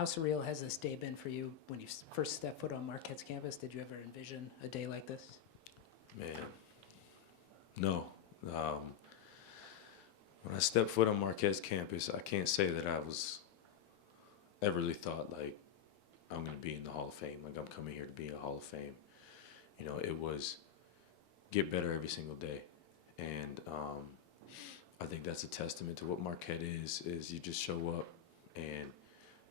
How surreal has this day been for you when you first stepped foot on Marquette's campus? Did you ever envision a day like this? Man, no. Um, when I stepped foot on Marquette's campus, I can't say that I ever really thought like I'm going to be in the Hall of Fame. Like I'm coming here to be in the Hall of Fame. It was get better every single day, and I think that's a testament to what Marquette is you just show up and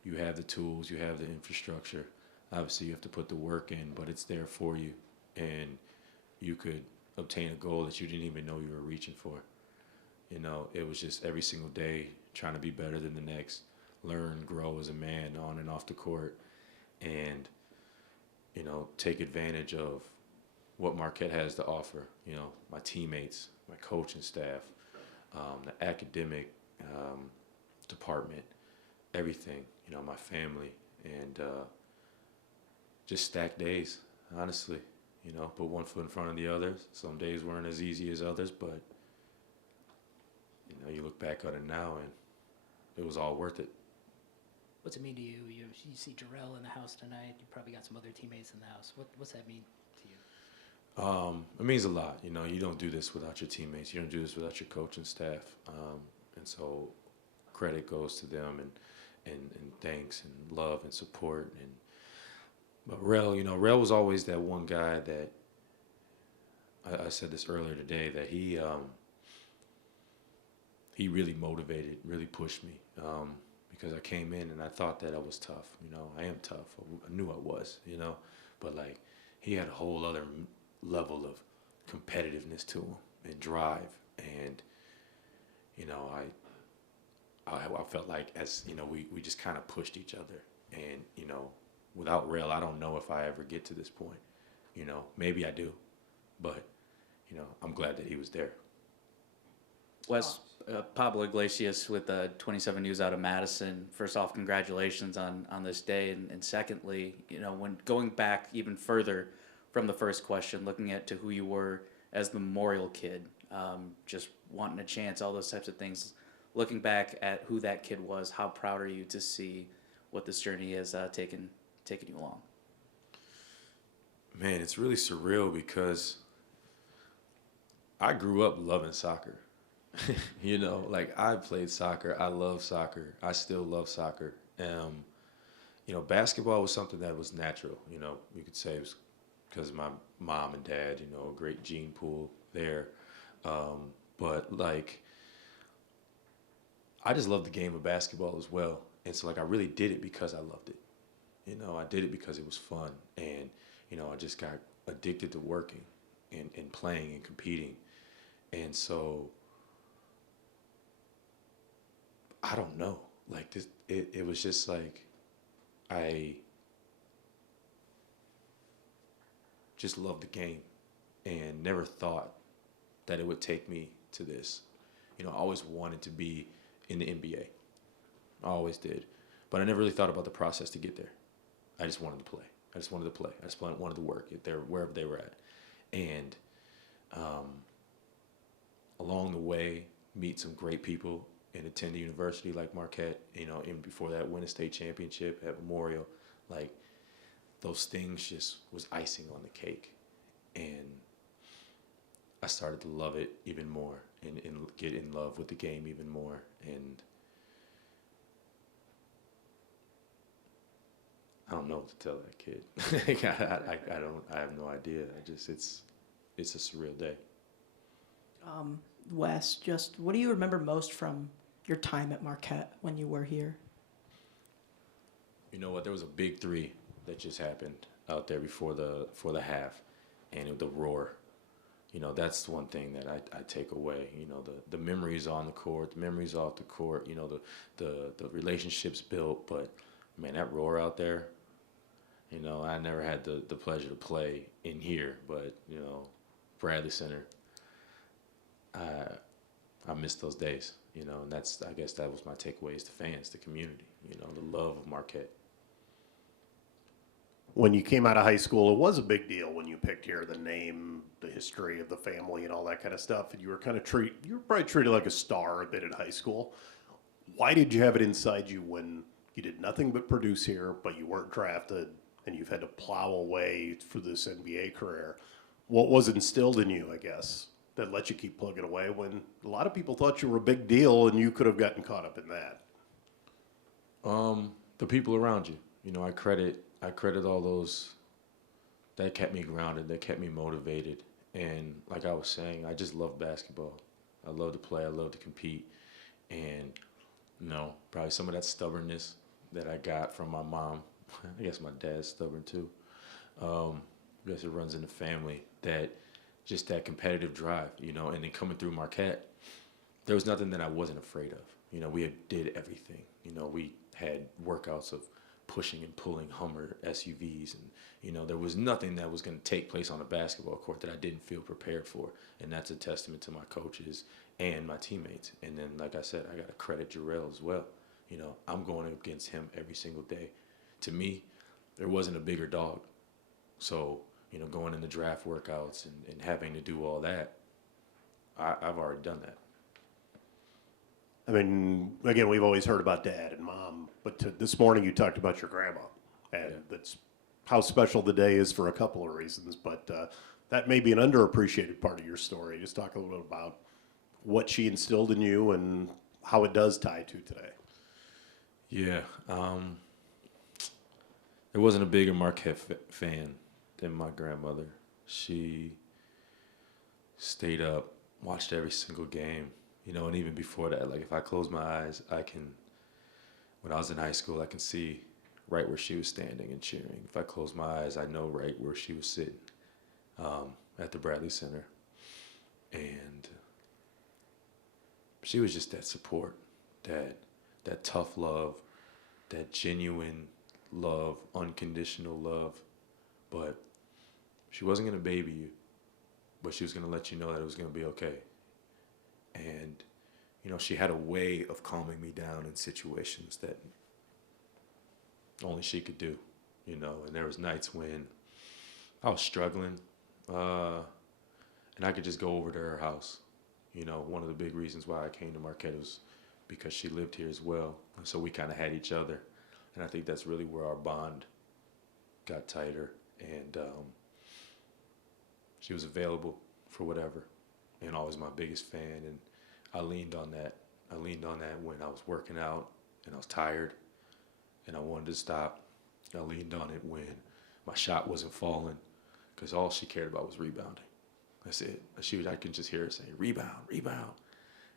you have the tools, you have the infrastructure. Obviously, you have to put the work in, but it's there for you, and you could obtain a goal that you didn't even know you were reaching for. It was just every single day trying to be better than the next, learn, grow as a man on and off the court, and, take advantage of what Marquette has to offer. My teammates, my coaching staff, the academic department, everything, my family, and just stack days, honestly. Put one foot in front of the other. Some days weren't as easy as others, but, you look back on it now and it was all worth it. What's it mean to you? You see Jarrell in the house tonight. You probably got some other teammates in the house. What's that mean to you? It means a lot. You don't do this without your teammates. You don't do this without your coaching staff. And so credit goes to them and thanks and love and support. But Rel was always that one guy that I said this earlier today, that he really motivated, really pushed me, because I came in and I thought that I was tough. I am tough. I knew I was, but like he had a whole other level of competitiveness to him and drive, and I felt like as we just kind of pushed each other, and without Rel, I don't know if I ever get to this point. Maybe I do, but I'm glad that he was there. Wes, Pablo Iglesias with 27 News out of Madison. First off, congratulations on this day, and secondly, when going back even further from the first question, looking at to who you were as the Memorial kid, just wanting a chance, all those types of things. Looking back at who that kid was, how proud are you to see what this journey has taken you along? Man, it's really surreal because I grew up loving soccer. Like I played soccer. I love soccer. I still love soccer. Basketball was something that was natural. You could say it was because of my mom and dad, a great gene pool there. But like, I just love the game of basketball as well. And so like, I really did it because I loved it. I did it because it was fun. And, I just got addicted to working and playing and competing. And so I don't know. Like this, it was just like I just loved the game and never thought that it would take me to this. I always wanted to be in the NBA. I always did. But I never really thought about the process to get there. I just wanted to play. I just wanted to work there wherever they were at. And along the way, meet some great people and attend a university like Marquette, and before that, win a state championship at Memorial. Like, those things just was icing on the cake. And I started to love it even more and get in love with the game even more. And I don't know what to tell that kid. I have no idea. It's a surreal day. Wes, just what do you remember most from your time at Marquette when you were here? You know what? There was a big three that just happened out there before the half, and the roar. That's one thing that I take away. The memories on the court, the memories off the court. The relationships built, but man, that roar out there. I never had the pleasure to play in here, but Bradley Center. I miss those days, and I guess that was my takeaways to fans, the community, the love of Marquette. When you came out of high school, it was a big deal when you picked here, the name, the history of the family, and all that kind of stuff. And you were probably treated like a star a bit in high school. Why did you have it inside you when you did nothing but produce here, but you weren't drafted, and you've had to plow away for this NBA career. What was instilled in you, I guess, that let you keep plugging away when a lot of people thought you were a big deal and you could have gotten caught up in that? The people around you. You know, I credit all those that kept me grounded, that kept me motivated. And like I was saying, I just love basketball. I love to play. I love to compete. And, you know, probably some of that stubbornness that I got from my mom. I guess my dad's stubborn too. I guess it runs in the family. That just that competitive drive, you know. And then coming through Marquette, there was nothing that I wasn't afraid of. You know, we did everything. You know, we had workouts of pushing and pulling Hummer SUVs, and you know, there was nothing that was going to take place on a basketball court that I didn't feel prepared for, and that's a testament to my coaches and my teammates. And then, like I said, I got to credit Jarrell as well. You know, I'm going against him every single day. To me, there wasn't a bigger dog. So, you know, going in the draft workouts and having to do all that, I've already done that. I mean, again, we've always heard about dad and mom, but this morning you talked about your grandma, and that's how special the day is for a couple of reasons. But that may be an underappreciated part of your story. Just talk a little bit about what she instilled in you and how it does tie to today. Yeah, there wasn't a bigger Marquette fan than my grandmother. She stayed up, watched every single game. You know, and even before that, like if I close my eyes, when I was in high school, I can see right where she was standing and cheering. If I close my eyes, I know right where she was sitting at the Bradley Center. And she was just that support, that tough love, that genuine love, unconditional love. But she wasn't going to baby you, but she was going to let you know that it was going to be okay. And, you know, she had a way of calming me down in situations that only she could do, you know. And there was nights when I was struggling, and I could just go over to her house. You know, one of the big reasons why I came to Marquette was because she lived here as well. And so we kind of had each other. And I think that's really where our bond got tighter. And she was available for whatever. And always my biggest fan, and I leaned on that. I leaned on that when I was working out and I was tired and I wanted to stop. I leaned on it when my shot wasn't falling, because all she cared about was rebounding. That's it. I can just hear her saying, rebound, rebound.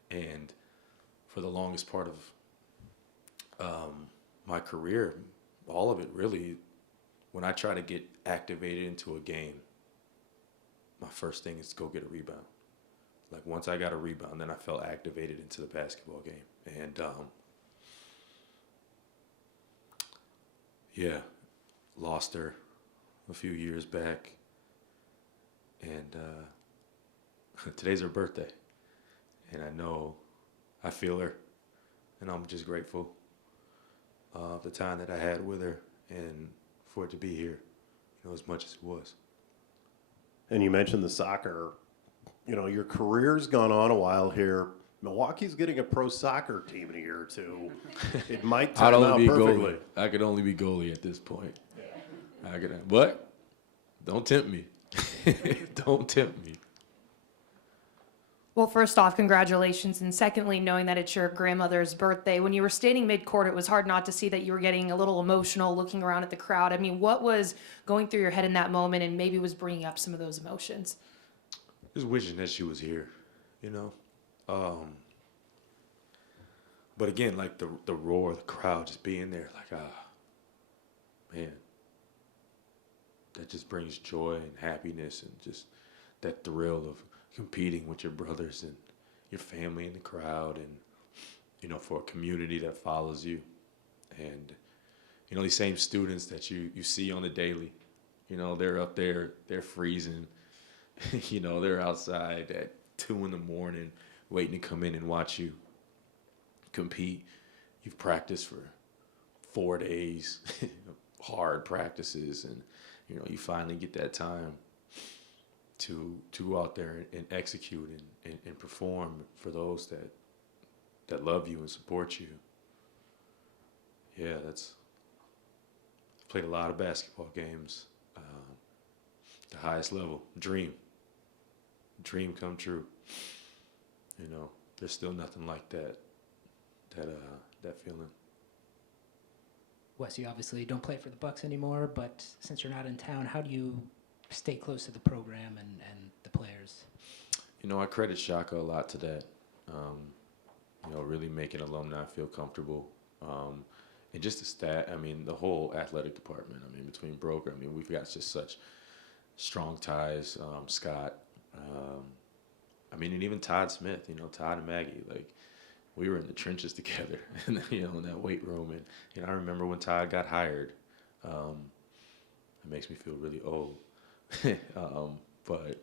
And for the longest part of my career, all of it really, when I try to get activated into a game, my first thing is to go get a rebound. Like once I got a rebound, then I felt activated into the basketball game. And yeah, lost her a few years back. And today's her birthday. And I feel her. And I'm just grateful of the time that I had with her and for it to be here, you know, as much as it was. And you mentioned the soccer. You know, your career's gone on a while here. Milwaukee's getting a pro soccer team in a year or two. It might time out perfectly. Goalie. I could only be goalie at this point. Yeah. But don't tempt me. Don't tempt me. Well, first off, congratulations. And secondly, knowing that it's your grandmother's birthday, when you were standing mid-court, it was hard not to see that you were getting a little emotional looking around at the crowd. I mean, what was going through your head in that moment and maybe was bringing up some of those emotions? Just wishing that she was here, you know. But again, like the roar of the crowd, just being there, like, man, that just brings joy and happiness and just that thrill of competing with your brothers and your family in the crowd, and, you know, for a community that follows you. And, you know, these same students that you see on the daily, you know, they're up there, they're freezing. You know, they're outside at 2 a.m. waiting to come in and watch you compete. You've practiced for 4 days, hard practices, and, you know, you finally get that time to go out there and execute and perform for those that love you and support you. yeah, played a lot of basketball games. The highest level, dream come true. You know, there's still nothing like that feeling. Wes, you obviously don't play for the Bucks anymore, but since you're not in town, how do you stay close to the program and the players? You know, I credit Shaka a lot to that. You know, really making alumni feel comfortable. And just the the whole athletic department. I mean, between Broker, we've got just such strong ties. Scott, and even Todd Smith, you know, Todd and Maggie, like, we were in the trenches together, and you know, in that weight room. And you know, I remember when Todd got hired. It makes me feel really old, but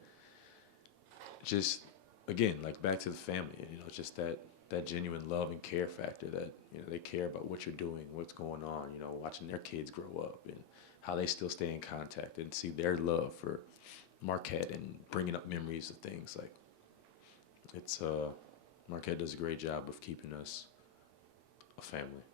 just again, like, back to the family, and you know, just that genuine love and care factor, that you know, they care about what you're doing, what's going on. You know, watching their kids grow up and how they still stay in contact and see their love for Marquette and bringing up memories of things. Like, it's Marquette does a great job of keeping us a family.